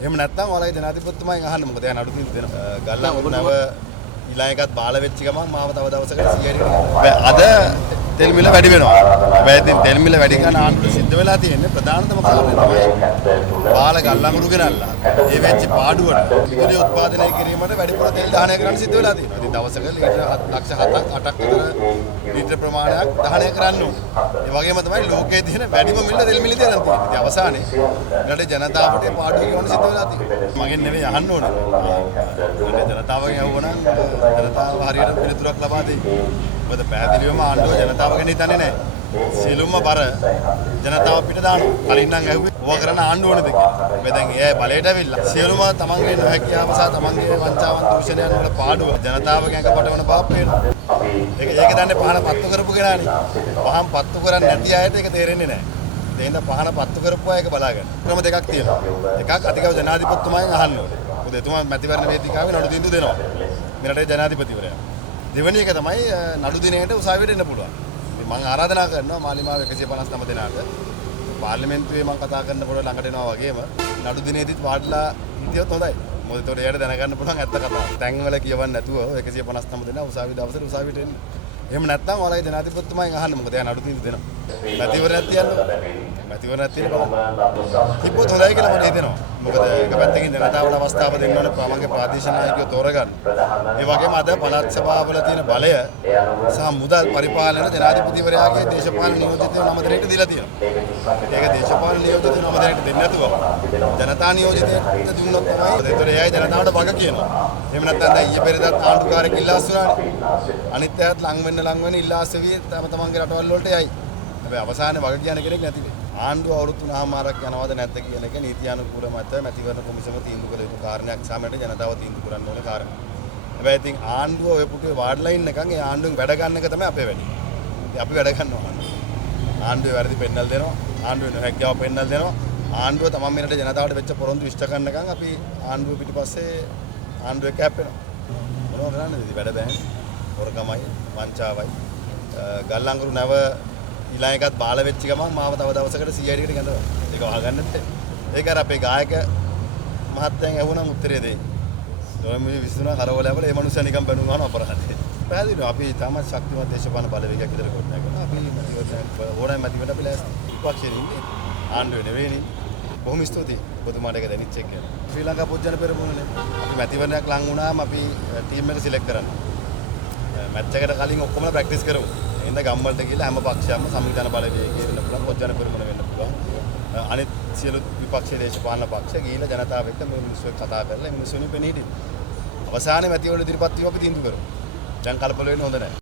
එහෙම නැත්නම් ඔයාලගේ ජනාධිපතිතුමාගෙන් අහන්න මොකද එයා නඩු තීන්දුව දෙනවා. ගල්ලංගුරු නැව ඊළඟ එකත් බාල වෙච්ච ගමන් මාව තව දවසකට 100ට අද තෙල් මිල වැඩි වෙනවා. හැබැයි ඉතින් තෙල් මිල වැඩි කරන ආණ්ඩුව සිද්ධ වෙලා තියෙන්නේ ප්‍රධානතම කාරණේ තමයි බාල ගල්ලංගුරු ගෙනල්ලා ඒ වෙච්ච පාඩුවට විදුලි උත්පාදනය කිරීමට වැඩිපුර තෙල් දහනය කරන්න සිද්ධ වෙලා තියෙනවා. ඉතින් දවසක ලීටර් ලක්ෂ 7ක් 8ක් විතර ලීටර් ප්‍රමාණයක් දහනය කරන්න ඕනේ. ඒ වගේම තමයි ලෝකයේ තියෙන වැඩිම මිල තෙල් මිල දෙනවා තියෙන්නේ. ඉතින් අවසානයේ රටේ ජනතාවට පාඩුව ගෙවන්න සිද්ධ වෙලා තියෙනවා. මගෙන් නෙවෙයි අහන්න ඕනේ. රටේ ජනතාවගෙන් අහුවනම් ජනතාව හරියට පිළිතුරක් ලබා දෙයි. මොකද පැහැදිලිවම ආණ්ඩුව ජනතාව ගැන හිතන්නේ නැහැ. සියලුම බර ජනතාව පිට දානවා. කලින් නම් ඇහුවේ ඕවා කරන්න ආණ්ඩුව ඕනද කියලා. හැබැයි දැන් ඒ බලයට ඇවිල්ලා සියලුම තමන්ගේ නොහැකියාව සහ තමන්ගේ වංචාවන් දූෂණයන් වල පාඩුව ජනතාවගේ ඇඟපටවන බව පේනවා. ඒක දන්නේ පහන පත්තු කරපු කෙනානේ. පහන් පත්තු කරන්නේ නැති අයට ඒක තේරෙන්නේ නැහැ. ඒ හින්දා පහන පත්තු කරපු අය ඒක බලාගන්න. ක්‍රම දෙකක් තියෙනවා. එකක් අධිකව ජනාධිපතිතුමාගෙන් අහන්න ඕනේ. මොකද එතුමා මැතිවරණ වේදිකාවේ නඩු තීන්දුව දෙනවා. මේ රටේ ජනාධිපතිවරයා. දෙවෙනි එක තමයි නඩු දිනේට උසාවියට එන්න පුළුවන්. මම ආරාධනා කරනවා මාලිමාව 159 දෙනාට පාර්ලිමේන්තුවේ මම කතා කරනකොට ළඟට එනවා වගේම නඩු දිනේදීත් වාඩිලා හිටියොත් හොඳයි. මොකද ඒතකොට එයාට දැනගන්න පුළුවන් ඇත්ත කතාව. තැන්වල කියවන්න නැතුව 159 දෙනා උසාවි දවසට උසාවියට එන්න. එහෙම නැත්නම් ඔයාලගේ ජනාධිපතිතුමාගෙන් අහන්න මොකද එයා නඩු තීන්දුව දෙනවා. මැතිවරණයක් තියන්න. මැතිවරණයක් තියෙන බලන්න. කිව්වොත් හොඳයි කියලා මට හිතෙනවා. මොකද එක පැත්තකින් ජනතාවට අවස්ථාව දෙන්න ඕනේ ප්‍රාමගේ ප්‍රාදේශීය නායකයෝ තෝරගන්න. ඒ වගේම අද පළාත් සභාවල තියෙන බලය සහ මුදල් පරිපාලන ජනාධිපතිවරයාගේ දේශපාලන නියෝජිතයෝ නම දෙනෙක්ට දීලා තියෙනවා. ඒක දේශපාලන නියෝජිතයෝ නම දෙනෙක්ට දෙන්නේ නැතුව ජනතා නියෝජිතයට දුන්නොත් තමයි ඒතර එයයි ජනතාවට වග කියනවා. එහෙම නැත්නම් දැන් ඊයේ පෙරේදත් ආණ්ඩුකාරයෙක් ඉල්ලාස් වුණානේ. අනිත් අයත් ලං වෙන්න ඉල්ලාස් වෙවි තමන්ගේ රටවල් වලට යයි. හැබැයි අවසානයේ වග කියන කෙනෙක් නැති වෙයි. ආණ්ඩුව අවුරුදු 3මාරක් යනවද නැද්ද කියන එක නීතියානුකූල මත මැතිවරණ කොමිසම තීන්දුව කළ යුතු කාරණයක් සාමයට ජනතාව තීන්දුව කරන්න ඕන කාරණා. හැබැයි ඉතින් ආණ්ඩුව ඔය පුටුවේ වාඩිලා ඉන්නකන් ඒ ආණ්ඩුවෙන් වැඩ ගන්න එක තමයි අපේ වැඩේ. ඉතින් අපි වැඩ ගන්නවා. ආණ්ඩුවේ වැරදි පෙන්නල් දෙනවා. ආණ්ඩුවේ නොහැකියාව පෙන්නල් දෙනවා. ආණ්ඩුව තමයි මේ රටේ ජනතාවට වෙච්ච පොරොන්දු ඉෂ්ට කරනකන් අපි ආණ්ඩුව පිටිපස්සේ ආණ්ඩුව කැප්පෙනවා. මොනවද කරන්නේද ඉතින් වැඩ බෑ. හොරකමයි, වංචාවයි, ගල්ලංගුරු නැව ඊළඟ එකත් බාල වෙච්ච ගමන් මාව තව දවසකට 100කට ගඳනවා. ඒක වහගන්නත් ඒක අර අපේ ගායක මහත්තයන් ඇහුණම් උත්තරේ දෙයි. නොවැම්බර් 23 කරවලවල මේ මනුස්සයා නිකන් බැනුම් ගන්න අපරාධේ. පැහැදිලිව අපි තාමත් ශක්තිමත් දේශපාලන බලවේගයක් විතර ගොඩනගා ගන්නවා. අපි ඕනෑම මැතිවරණ අපි ලෑස්ති. විපක්ෂයේ ඉන්නේ ආණ්ඩුවේ නෙවෙයිනේ. බොහොම ස්තුතියි. ඔබතුමාට ඒක දැනෙච්ච එක. ශ්‍රී ලංකා පොත්ජන පෙරමුණනේ. අපි මැතිවරණයක් ලඟ වුණාම අපි ටීම් එක සිලෙක්ට් කරනවා. මැච් එකට කලින් ඔක්කොම ප්‍රැක්ටිස් කරමු. එහෙනම් ගම්වලට ගිහලා හැම පක්ෂයක්ම සංවිධාන බලවේගය වෙන්න පුළුවන්, පොත්ජන පෙරමුණ වෙන්න පුළුවන්. අනිත් සියලු විපක්ෂ දේශපාලන පක්ෂ ගිහලා ජනතාව එක්ක මේ මිනිස්සු එක්ක කතා කරලා මිනිස්සුනි පෙනී හිටින්න. අවසානයේ මැතිවරණ ඉදිරිපත් වීම අපි තීන්දුව කරමු. දැන් කලබල වෙන්න හොඳ නැහැ.